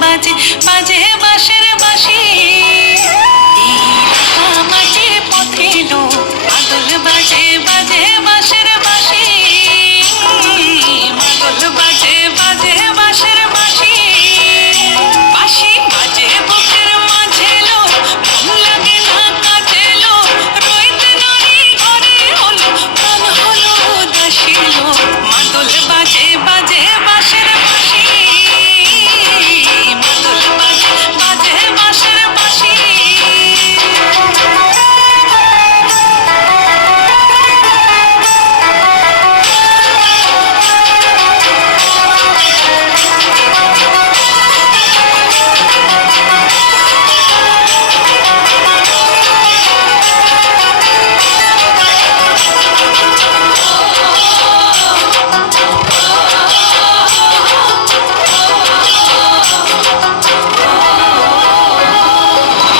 বাজে বাজে বাঁশের বাঁশি এই রাঙা মাটির পথে এলো মাদল বাজে বাজে বাঁশের বাঁশি মাদল বাজে বাজে বাঁশের বাঁশি বাঁশি বাজে বুকের মাঝে এলো মন লাগে না কাজে এলো রইতে নারী ঘরে হলো প্রাণ হলো উদাসী এলো মাদল বাজে বাজে বাঁশের বাঁশি মাদল বাজে বাজে বাঁশের বাঁশি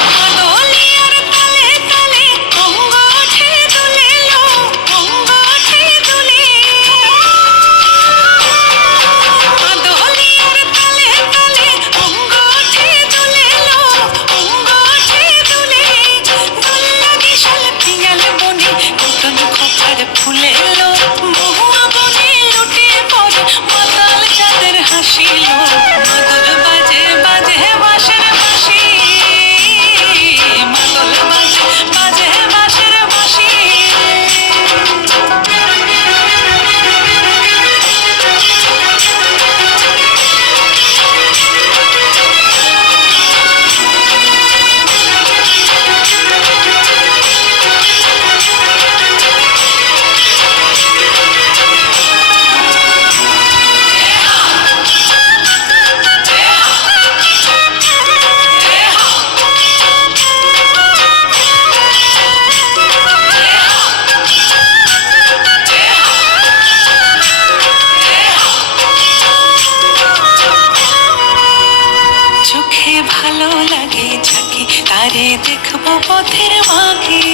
মাদলিয়ার তালে তালে অঙ্গ ওঠে দুলে লো অঙ্গ ওঠে দুলে মাদলিয়ার তালে তালে অঙ্গ ওঠে দুলে লো অঙ্গ ওঠে দুলে দোল লাগে শাল পিয়াল বনে নতুন খোপার ফুলে এলো মহুয়া বনে লুটে পড়ে মাতাল চাঁদের হাসিল মাদল বাজে বাজে বাঁশের বাঁশি মাদল বাজে বাজে বাঁশের বাঁশি চোখে ভালো লাগে যাকে তারে দেখবো পথের মাঝে